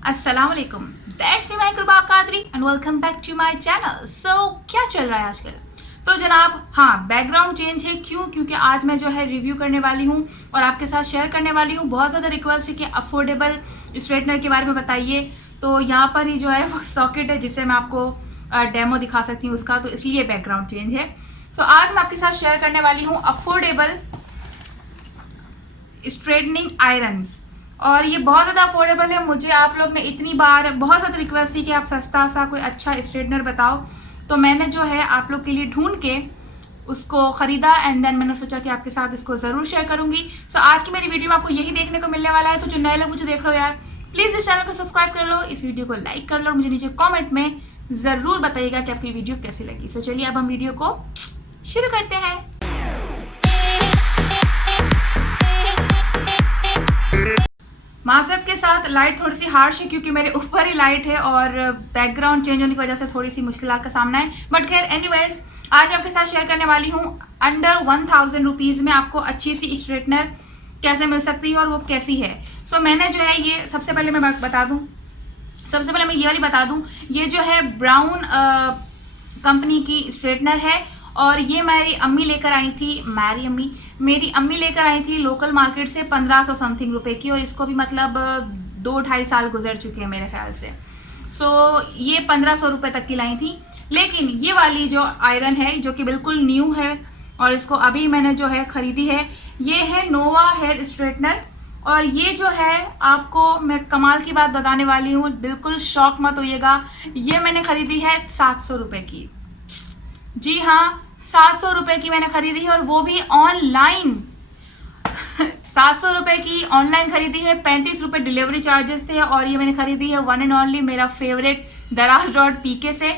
अस्सलाम वालेकुम, that's me my Kripa Kadri and welcome back to my channel. So क्या चल रहा है आजकल? तो जनाब हाँ, बैकग्राउंड चेंज है। क्यों? क्योंकि आज मैं जो है रिव्यू करने वाली हूँ और आपके साथ शेयर करने वाली हूँ। बहुत ज़्यादा रिक्वेस्ट है कि अफोर्डेबल स्ट्रेटनर के बारे में बताइए। तो यहाँ पर ही जो है वो सॉकेट है जिससे मैं आपको डेमो दिखा सकती हूँ उसका, तो इसलिए बैकग्राउंड चेंज है। सो आज मैं आपके साथ शेयर करने वाली हूँ अफोर्डेबल स्ट्रेटनिंग आयरन्स, और ये बहुत ज़्यादा अफोर्डेबल है। मुझे आप लोग ने इतनी बार बहुत ज़्यादा रिक्वेस्ट की कि आप सस्ता सा कोई अच्छा स्ट्रेटनर बताओ, तो मैंने जो है आप लोग के लिए ढूंढ के उसको ख़रीदा एंड देन मैंने सोचा कि आपके साथ इसको ज़रूर शेयर करूंगी। सो आज की मेरी वीडियो में आपको यही देखने को मिलने वाला है। तो जो नए लोग मुझे देख रहे हो यार, प्लीज़ इस चैनल को सब्सक्राइब कर लो, इस वीडियो को लाइक कर लो और मुझे नीचे कॉमेंट में ज़रूर बताइएगा कि आपकी वीडियो कैसी लगी। सो चलिए अब हम वीडियो को शुरू करते हैं। माजरत के साथ लाइट थोड़ी सी हार्श है क्योंकि मेरे ऊपर ही लाइट है और बैकग्राउंड चेंज होने की वजह से थोड़ी सी मुश्किल का सामना है। बट खैर एनीवेज, आज मैं आपके साथ शेयर करने वाली हूँ अंडर 1000 रुपीज़ में आपको अच्छी सी स्ट्रेटनर कैसे मिल सकती है और वो कैसी है। सो मैंने जो है ये सबसे पहले मैं बता दूँ, सबसे पहले मैं ये वाली बता दूँ, ये जो है ब्राउन कंपनी की स्ट्रेटनर है और ये मेरी अम्मी लेकर आई थी। मेरी अम्मी लेकर आई थी लोकल मार्केट से 1500 समथिंग रुपए की, और इसको भी मतलब 2-2.5 साल गुजर चुके हैं मेरे ख्याल से। सो ये 1500 रुपये तक की लाई थी। लेकिन ये वाली जो आयरन है जो कि बिल्कुल न्यू है और इसको अभी मैंने जो है ख़रीदी है, ये है नोवा हेयर स्ट्रेटनर। और ये जो है आपको मैं कमाल की बात बताने वाली हूँ, बिल्कुल शॉक मत होइएगा। ये मैंने ख़रीदी है 700 रुपये की। जी हाँ, 700 रुपये की मैंने खरीदी है और वो भी ऑनलाइन। 700 रुपये की ऑनलाइन खरीदी है, 35 रुपये डिलीवरी चार्जेस थे, और ये मैंने खरीदी है वन एंड ओनली मेरा फेवरेट दराज डॉट पीके से।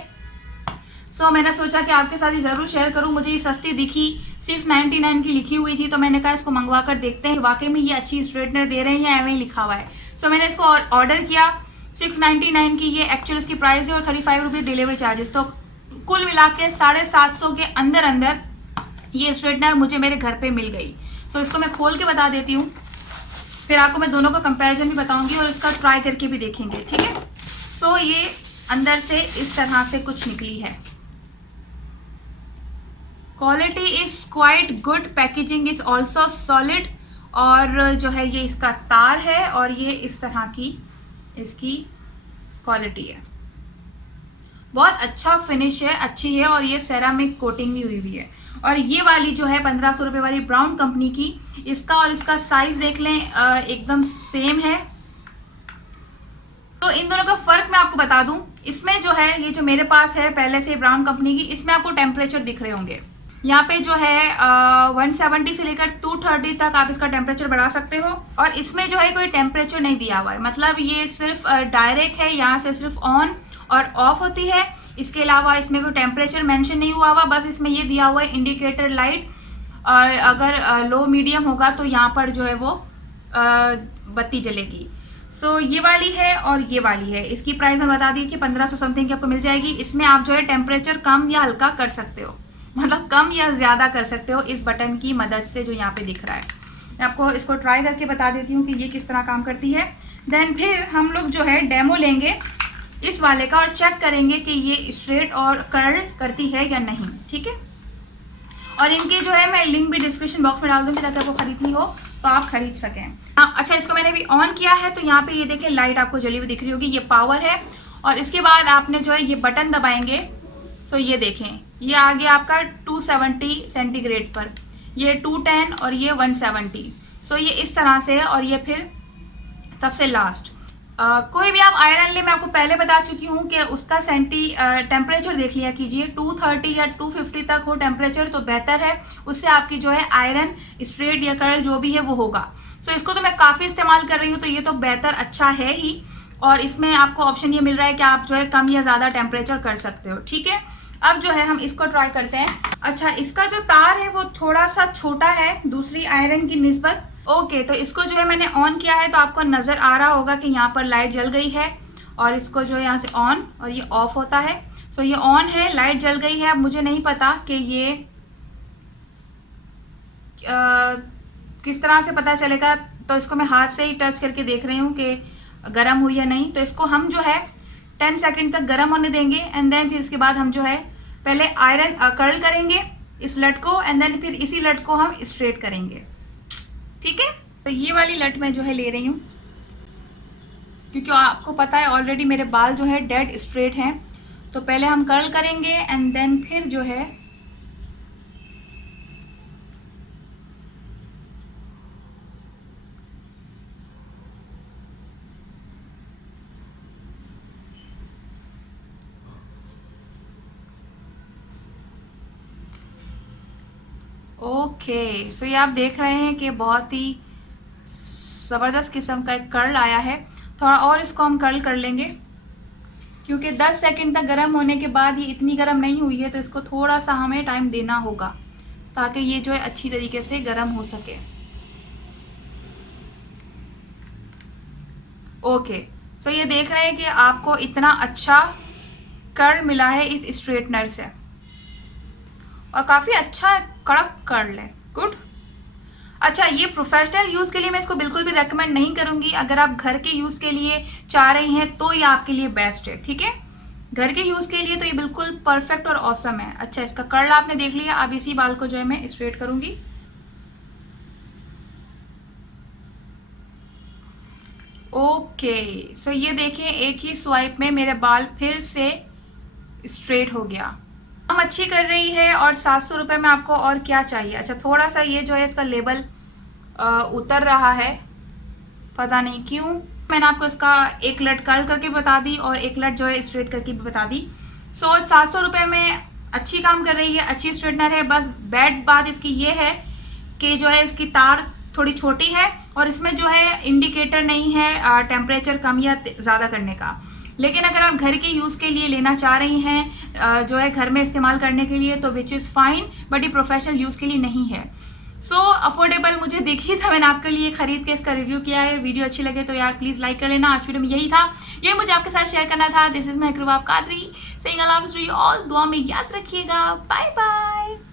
सो मैंने सोचा कि आपके साथ ही ज़रूर शेयर करूँ। मुझे ये सस्ती दिखी, 699 की लिखी हुई थी, तो मैंने कहा इसको मंगवा कर देखते हैं वाकई में ये अच्छी स्ट्रेटनर दे रहे हैं, एवं ही लिखा हुआ है। सो मैंने इसको ऑर्डर किया। 699 की ये एक्चुअल इसकी प्राइस है और 35 रुपये डिलीवरी चार्जेस, तो कुल मिला के 750 के अंदर अंदर ये स्ट्रेटनर मुझे मेरे घर पे मिल गई। सो इसको मैं खोल के बता देती हूँ, फिर आपको मैं दोनों का कंपैरिजन भी बताऊंगी और इसका ट्राई करके भी देखेंगे, ठीक है। सो ये अंदर से इस तरह से कुछ निकली है। Quality is quite good, packaging is also solid, और जो है ये इसका तार है और ये इस तरह की इसकी क्वालिटी है। बहुत अच्छा फिनिश है, अच्छी है, और ये सेरामिक कोटिंग भी हुई हुई है। और ये वाली जो है 1500 रुपये वाली ब्राउन कंपनी की, इसका और इसका साइज देख लें एकदम सेम है। तो इन दोनों का फ़र्क मैं आपको बता दूं। इसमें जो है ये जो मेरे पास है पहले से ब्राउन कंपनी की, इसमें आपको टेम्परेचर दिख रहे होंगे। यहाँ पे जो है 170 से लेकर 230 तक आप इसका टेम्परेचर बढ़ा सकते हो, और इसमें जो है कोई टेम्परेचर नहीं दिया हुआ है। मतलब ये सिर्फ डायरेक्ट है, यहाँ से सिर्फ ऑन और ऑफ होती है। इसके अलावा इसमें कोई टेम्परेचर मेंशन नहीं हुआ हुआ, बस इसमें ये दिया हुआ है इंडिकेटर लाइट, और अगर लो मीडियम होगा तो यहाँ पर जो है वो बत्ती जलेगी। सो ये वाली है और ये वाली है। इसकी प्राइस मैं बता दी कि 1500 समथिंग की आपको मिल जाएगी। इसमें आप जो है टेम्परेचर कम या हल्का कर सकते हो, मतलब कम या ज़्यादा कर सकते हो इस बटन की मदद से जो यहाँ पे दिख रहा है। मैं आपको इसको ट्राई करके बता देती हूँ कि ये किस तरह काम करती है। देन फिर हम लोग जो है डेमो लेंगे इस वाले का और चेक करेंगे कि ये स्ट्रेट और कर्ल करती है या नहीं, ठीक है। और इनके जो है मैं लिंक भी डिस्क्रिप्शन बॉक्स में डाल दूँगी ताकि आपको खरीदनी हो तो आप खरीद सकें। अच्छा, इसको मैंने भी ऑन किया है तो यहाँ पे ये देखें लाइट आपको जली हुई दिख रही होगी, ये पावर है। और इसके बाद आपने जो है ये बटन दबाएंगे तो ये देखें ये आ गया आपका 270 सेंटीग्रेड पर, ये 210 और ये 170। सो ये इस तरह से है। और ये फिर सबसे लास्ट कोई भी आप आयरन ले, मैं आपको पहले बता चुकी हूँ कि उसका टेम्परेचर देख लिया कीजिए। 230 या 250 तक हो टेम्परेचर तो बेहतर है, उससे आपकी जो है आयरन स्ट्रेट या कर्ल जो भी है वो होगा। सो इसको तो मैं काफ़ी इस्तेमाल कर रही हूँ तो ये तो बेहतर अच्छा है ही। और इसमें आपको ऑप्शन ये मिल रहा है कि आप जो है कम या ज़्यादा टेम्परेचर कर सकते हो, ठीक है। अब जो है हम इसको ट्राई करते हैं। अच्छा, इसका जो तार है वो थोड़ा सा छोटा है दूसरी आयरन की निस्बत। ओके, तो इसको जो है मैंने ऑन किया है तो आपको नज़र आ रहा होगा कि यहाँ पर लाइट जल गई है, और इसको जो है यहाँ से ऑन और ये ऑफ होता है। सो ये ऑन है, लाइट जल गई है। अब मुझे नहीं पता कि ये किस तरह से पता चलेगा, तो इसको मैं हाथ से ही टच करके देख रही हूँ कि गर्म हुई या नहीं। तो इसको हम जो है 10 सेकंड तक गर्म होने देंगे एंड देन फिर उसके बाद हम जो है पहले आयरन कर्ल करेंगे इस लट को एंड देन फिर इसी लट को हम स्ट्रेट करेंगे। ठीक है, तो ये वाली लट मैं जो है ले रही हूँ क्योंकि आपको पता है ऑलरेडी मेरे बाल जो है डेड स्ट्रेट हैं। तो पहले हम कर्ल करेंगे एंड देन फिर जो है ओके सो ये आप देख रहे हैं कि बहुत ही ज़बरदस्त किस्म का एक कर्ल आया है। थोड़ा और इसको हम कर्ल कर लेंगे क्योंकि 10 सेकंड तक गर्म होने के बाद ये इतनी गर्म नहीं हुई है, तो इसको थोड़ा सा हमें टाइम देना होगा ताकि ये जो है अच्छी तरीके से गर्म हो सके। ओके सो ये देख रहे हैं कि आपको इतना अच्छा कर्ल मिला है इस स्ट्रेटनर से और काफ़ी अच्छा कड़क कर्ल है। गुड। अच्छा, ये प्रोफेशनल यूज़ के लिए मैं इसको बिल्कुल भी रेकमेंड नहीं करूँगी। अगर आप घर के यूज़ के लिए चाह रही हैं तो ये आपके लिए बेस्ट है। ठीक है, घर के यूज़ के लिए तो ये बिल्कुल परफेक्ट और ऑसम है। अच्छा, इसका कर्ल आपने देख लिया। अब इसी बाल को जो है मैं स्ट्रेट करूँगी। ओके सो ये देखिए एक ही स्वाइप में मेरे बाल फिर से स्ट्रेट हो गया। हम अच्छी कर रही है और 700 रुपये में आपको और क्या चाहिए। अच्छा, थोड़ा सा ये जो है इसका लेबल उतर रहा है, पता नहीं क्यों। मैंने आपको इसका एक लट कर्ल करके बता दी और एक लट जो है स्ट्रेट करके भी बता दी। सो 700 रुपये में अच्छी काम कर रही है, अच्छी स्ट्रेटनर है। बस बैड बात इसकी ये है कि जो है इसकी तार थोड़ी छोटी है और इसमें जो है इंडिकेटर नहीं है टेम्परेचर कम या ज़्यादा करने का। लेकिन अगर आप घर के यूज़ के लिए लेना चाह रही हैं जो है घर में इस्तेमाल करने के लिए, तो विच इज़ फाइन, बट ये प्रोफेशनल यूज़ के लिए नहीं है। सो अफोर्डेबल मुझे दिखी था, मैंने आपके लिए ख़रीद के इसका रिव्यू किया है। वीडियो अच्छी लगे तो यार प्लीज़ लाइक कर लेना। आज वीडियो में यही था, ये मुझे आपके साथ शेयर करना था। This is Mehkaroob Qadri saying अल्लाह हाफ़िज़ टू यू ऑल। दुआ में याद रखिएगा। Bye bye.